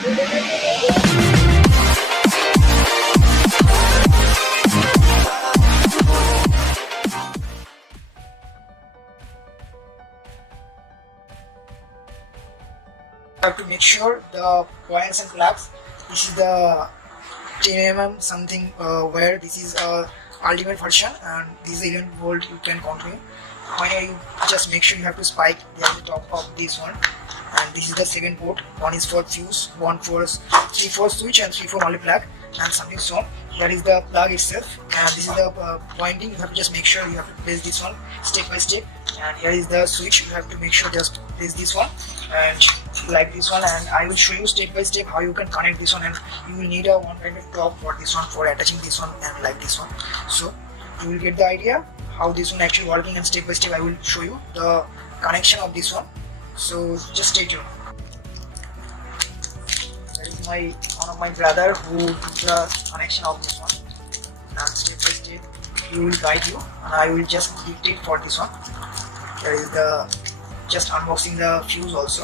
Have to make sure the points and plugs. This is the 10 mm something where this is a ultimate version, and this is 11 volt you can continue. When you just make sure you have to spike the top of this one, and this is the second port. One is for fuse, one for 3 for switch and 3 for multi plug, and something so. That is the plug itself, and this is the pointing. You have to just make sure you have to place this one step by step, and here is the switch. You have to make sure just place this one and like this one, and I will show you step by step how you can connect this one, and you will need a one kind of top for this one for attaching this one and like this one. So you will get the idea how this one actually working, and step by step I will show you the connection of this one. So just stay tuned. That is one of my brother who did the connection of this one, and step by step he will guide you, and I will just dictate for this one. There is the just unboxing the fuse also.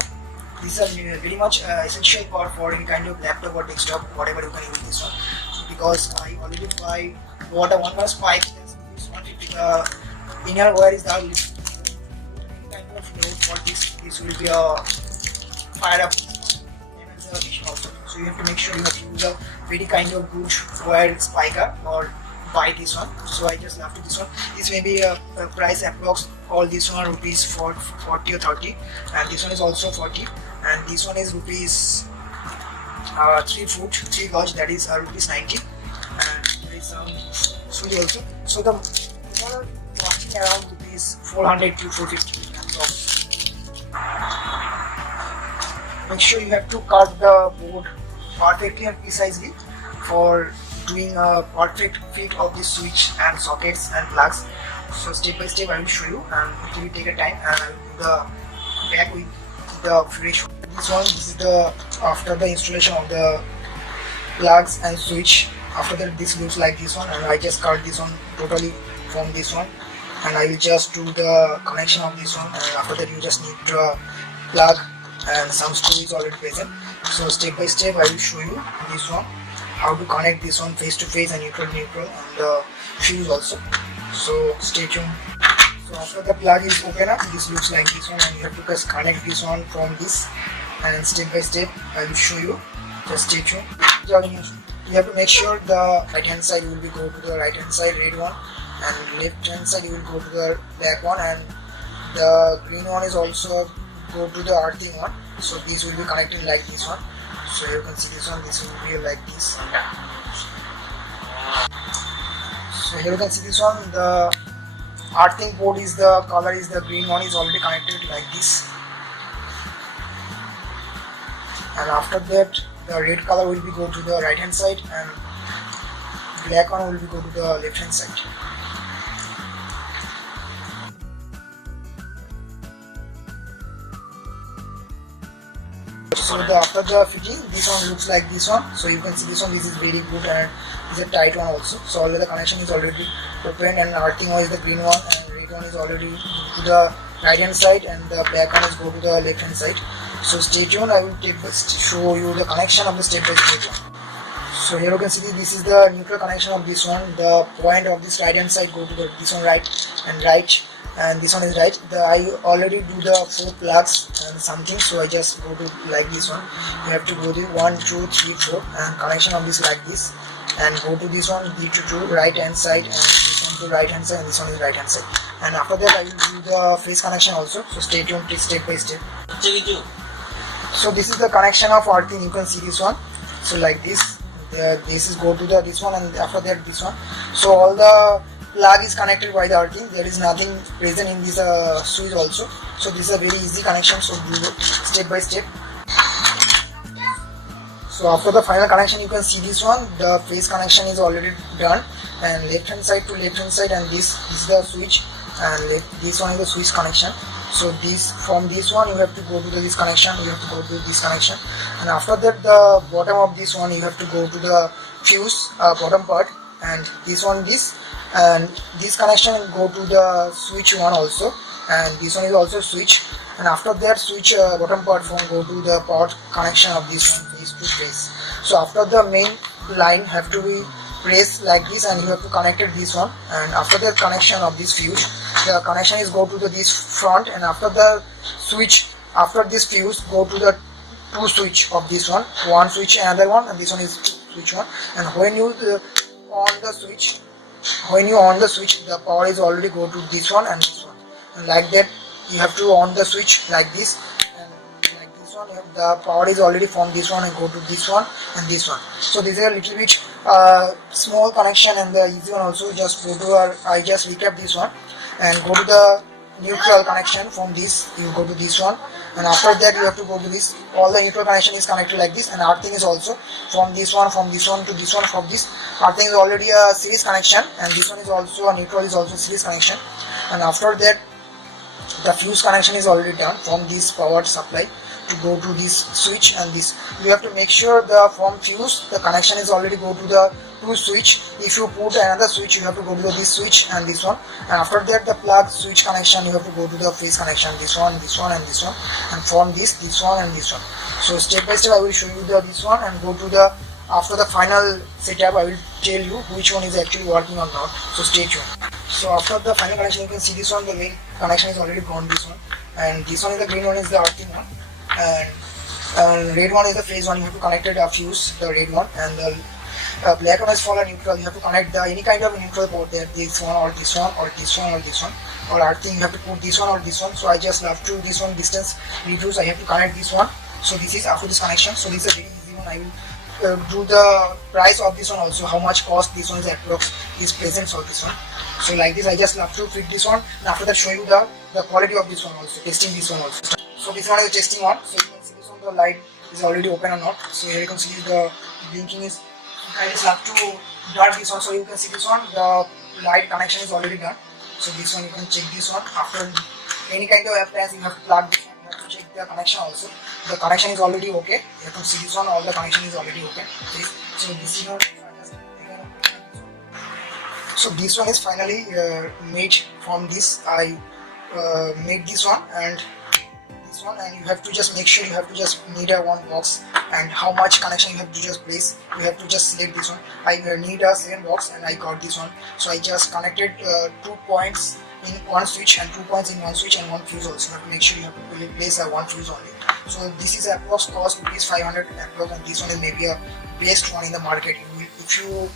These are very much essential for any kind of laptop or desktop, whatever you can use this one, because I already bought a 1 more spike. This one, the inner wire is the any kind of load for this. This will be a fire up also. So you have to make sure you have to use a very kind of good wire spiker or buy this one. So I just left this one. This may be a price approx. All this one rupees for 40 or 30, and this one is also 40, and this one is rupees 3 foot 3 gauge, that is rupees 90, and there is some switch also. So the are costing around rupees 400 to 450. So make sure you have to cut the board perfectly and precisely for doing a perfect fit of the switch and sockets and plugs. So step by step I will show you, and it will take a time, and I will do the back with the fresh one. This is the after the installation of the plugs and switch. After that this looks like this one, and I just cut this one totally from this one, and I will just do the connection of this one, and after that you just need the plug and some screw is already present. So step by step I will show you this one, how to connect this one face to face and neutral, and the fuse also. So stay tuned. So after the plug is open up, this looks like this one, and you have to just connect this one from this, and step by step I will show you. Just stay tuned. You have to make sure the right hand side will be go to the right hand side red one, and left hand side you will go to the black one, and the green one is also go to the earthing one. So this will be connected like this one. So you can see this one, this will be like this. So here you can see this one, the earthing port is the color is the green one is already connected like this, and after that the red color will be go to the right hand side, and black one will be go to the left hand side. So after the fitting, this one looks like this one. So you can see this one, this is very good, and is a tight one also. So already the connection is already open, and earthing one is the green one, and red one is already to the right hand side, and the black one is go to the left hand side. So stay tuned, I will show you the connection of the step by step one. So here you can see this is the neutral connection of this one. The point of this right hand side go to the this one right, and this one is right. I already do the 4 plugs and something, so I just go to like this one. You have to go to 1, 2, 3, 4, and connection of this like this, and go to this one E to right hand side, and this one to right hand side, and this one is right hand side. And after that I will do the phase connection also. So stay tuned, step by step. So this is the connection of earthing. You can see this one. So like this, this is go to the this one, and after that this one. So all the plug is connected by the earthing. There is nothing present in this switch also. So this is a very easy connection. So do it step by step. So after the final connection, you can see this one. The phase connection is already done, and left hand side to left hand side, and this is the switch, and this one is the switch connection. So this from this one you have to go to this connection. You have to go to this connection, and after that the bottom of this one you have to go to the fuse bottom part, and this one this. And this connection will go to the switch one also, and this one is also switch, and after that switch bottom part phone go to the port connection of this one these two trays. So after the main line have to be pressed like this, and you have to connect it this one, and after the connection of this fuse, the connection is go to the this front, and after the switch, after this fuse go to the two switch of this one switch another one, and this one is switch one. And when you on the switch, the power is already go to this one and this one, and like that you have to on the switch like this, and like this one the power is already from this one and go to this one and this one. So this is a little bit small connection and the easy one also. Just go to our, I just recap this one, and go to the neutral connection. From this you go to this one, and after that you have to go to this. All the neutral connection is connected like this, and earthing is also from this one to this one. From this earthing is already a series connection, and this one is also a neutral is also series connection. And after that the fuse connection is already done from this power supply to go to this switch, and this you have to make sure the from fuse the connection is already go to the two switch. If you put another switch, you have to go to this switch and this one, and after that the plug switch connection you have to go to the phase connection, this one and this one, and from this one and this one. So step by step I will show you this one, and go to the after the final setup I will tell you which one is actually working or not. So stay tuned. So after the final connection you can see this one, the main connection is already gone, this one, and this one is the green one is the earthing one, and red one is the phase one. You have to connect it a fuse, the red one, and the black one is for a neutral. You have to connect the any kind of neutral port there, this one or this one or this one or this one, or earthing you have to put this one or this one. So I just love to this one distance reduce, I have to connect this one. So this is after this connection. So this is a very easy one. I will do the price of this one also, how much cost this one is approx is present for this one. So like this I just love to fit this one, and after that show you the quality of this one also, testing this one also. So this one is the testing one. So you can see this one, the light is already open or not. So here you can see the blinking is, I just have to dot this one. So you can see this one, the light connection is already done. So this one you can check this one. After any kind of appliance you have to plug this one, you have to check the connection also. The connection is already okay. You can see this one, all the connection is already okay. So this is so this one is finally made from this. I made this one and this one, and you have to just make sure you have to just need a one box, and how much connection you have to just place. You have to just select this one. I need a second box and I got this one. So I just connected 2 points in one switch and 2 points in one switch and one fuse also. You have to make sure you have to place a one fuse only. So this is approx cost rupees 500 approx, and this one is maybe a best one in the market. If you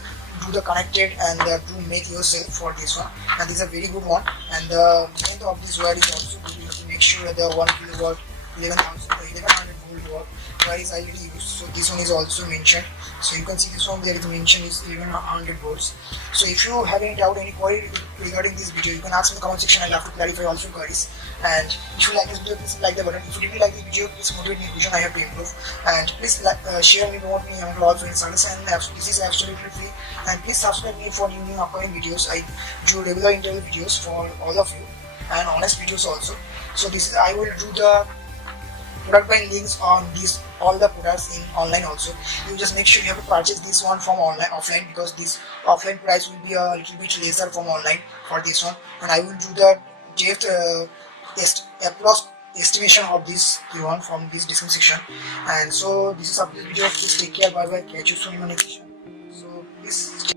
do the connected and to make yourself for this one, and this is a very good one. And the length of this wire is also good. You have to make sure the 1 kilowatt 1100 volt wire is already used. So this one is also mentioned. So you can see this one, there is mentioned is 1100 volts. So if you have any doubt, any query regarding this video, you can ask in the comment section. I'll have to clarify also queries. And if you like this video, please like the button. If you didn't like the video, please motivate me, vision I have to improve. And please share me, promote me on all friends. And this is absolutely free. And please subscribe me for new upcoming videos. I do regular interview videos for all of you, and honest videos also. So this is, I will do the product buying links on these all the products in online also. You just make sure you have to purchase this one from offline, because this offline price will be a little bit lesser from online for this one. And I will do the depth approx estimation of this one from this description section. And so this is a video. Please take care. Bye bye. Catch you soon in my next video. So please